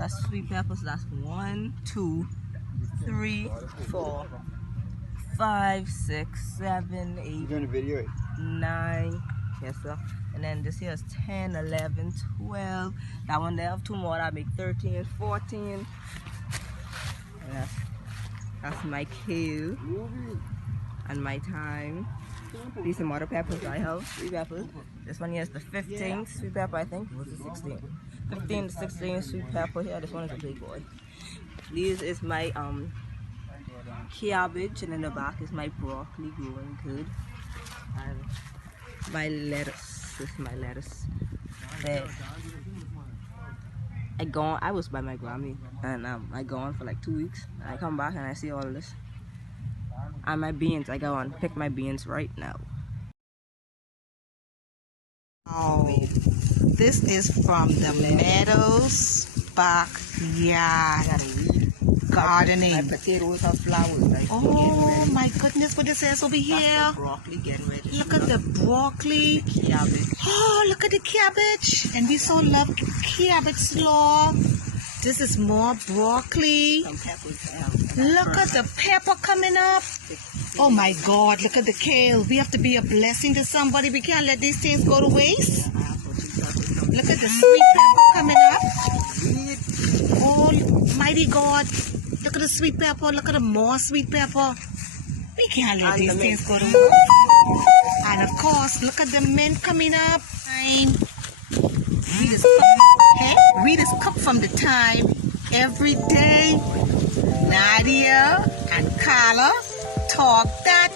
That's sweet peppers. That's 1, 2, 3, 4, 5, 6, 7, 8, You doing a video? 9. Yes, sir. And then this here is 10, 11, 12. That one there have 2 more. That make 13, 14. And that's my kale and my thyme. These some other peppers I have. Sweet peppers. This one here is the 15th sweet pepper, I think. Was the 16th? 15 to 16 sweet pepper here. This one is a big boy. This is my cabbage, and in the back is my broccoli growing good. And my lettuce. This is my lettuce. There. I was by my Grammy, and I gone for like 2 weeks. I come back and I see all of this. And my beans, I go and pick my beans right now. Oh, this is from the Meadows backyard gardening. My potatoes have flowers. Oh my goodness, what it says over here. Broccoli getting ready. Look at the broccoli. Cabbage. Oh, look at the cabbage. And we so love cabbage slaw. This is more broccoli. Some peppers. Look at the pepper coming up. Oh my God, look at the kale. We have to be a blessing to somebody. We can't let these things go to waste. Look at the sweet pepper coming up. Oh, mighty God. Look at the sweet pepper. Look at the more sweet pepper. We can't let these things go to waste. And of course, look at the mint coming up. We just cook from the time every day. Nadia and Carla talk that